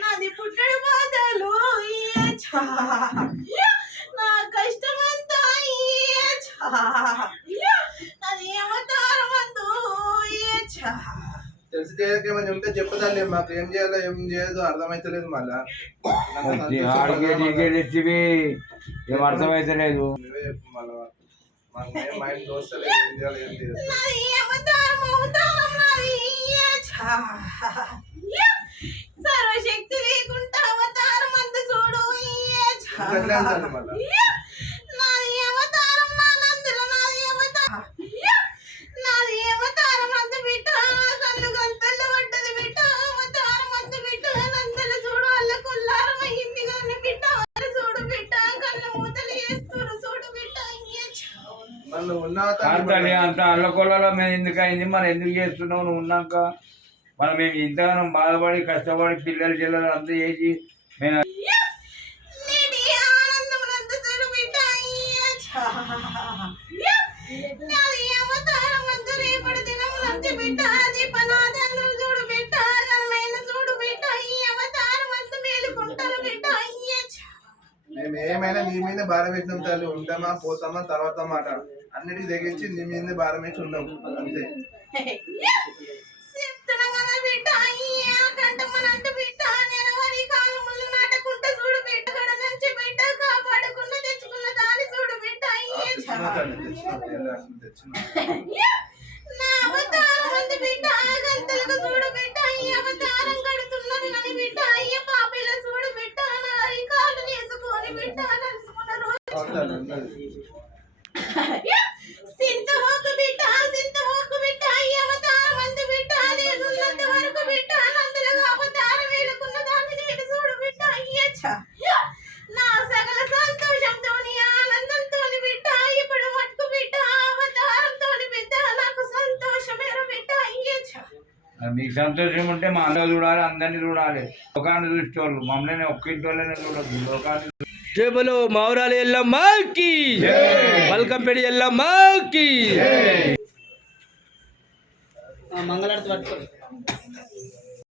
నాది పుట్టడు బాధలు. నా కష్టమంతా. నాది అవతారమందు ఏ ఛా. తెలిసి చెప్పుదాన్ని మాకు ఏం చేయాలో ఏం చేయదు అర్థమైతలేదు మళ్ళా. తెచ్చివి ఏం అర్థమైతలేదు. నువ్వే చెప్పు మళ్ళా. మాకు ఏం మైండ్ దోస్తలేదు ఏం చేయాలో ఏం నాది అవతారం అవతారం నాది ఏ ఛా. సర్వశక్తి లేకుండా అవతారం అందు చూడు ఏ ఛా. ఇంకెట్లా అంటారు మళ్ళా నాది అవతారం నా నందుల నాది అవతారం నాది అవతారం అంత అల్లకొల్లలో మేము ఎందుకు అయింది? మరి ఎందుకు చేస్తున్నావు నువ్వు ఉన్నాక? మనం మేము ఇంతగానం బాధపడి కష్టపడి పిల్లలు చెల్లెలు అంతా చేసి మేము మేము ఏమైనా నీ మీద భారం పెట్టినాం తల్లి ఉంటామా పోతామా తర్వాత మాట అన్నిటికి తెగించి నీ మీద భారం వేసి ఉన్నాం. అంతే చెప్తున్నా కదా బిడ్డ అయ్యా కంటమనంట బిడ్డ నేను వరి కాలు ముళ్ళు నాటకుంటా చూడు బిడ్డ గడ నుంచి బిడ్డ కాపాడుకున్న తెచ్చుకున్న దాని చూడు బిడ్డ అయ్యే తెచ్చిన చావు. తల్లి తెచ్చిన తెచ్చిన తెచ్చిన నా అవతారం అంత బిడ్డ గంతలకు చూడు బిడ్డ ఈ అవతారం కడుతున్నది నని బిడ్డ అయ్య పాపిల చూడు బిడ్డ నా అరికాలు వేసుకొని బిడ్డ నడుచుకున్న రోజు తల్లి ఉన్నది సింత హోకు బిడ్డ సింత హోకు బిడ్డ ఈ అవతారం అంత బిడ్డ నేనున్నంత వరకు బిడ్డ నందులుగా అవతారం వేడుకున్న దాన్ని నేను చూడు బిడ్డ అయ్యచ్చ నా సకల సంతోషంతోని ఆనందంతోని బిడ్డ ఇప్పుడు మట్టుకు బిడ్డ అవతారంతోని బిడ్డ నాకు సంతోషమేర బిడ్డ అయ్యచ్చ మీకు సంతోషం ఉంటే మా అందరూ చూడాలి అందరినీ చూడాలి. లోకాన్ని చూసేవాళ్ళు. మమ్మల్ని ఒక్కింటోళ్ళనే చూడదు లోకాన్ని జై! బలో మౌరాలి ఎల్లమ్మకి మల్కంపేడి ఎల్లమ్మకి మంగళారతి పట్టుకోండి.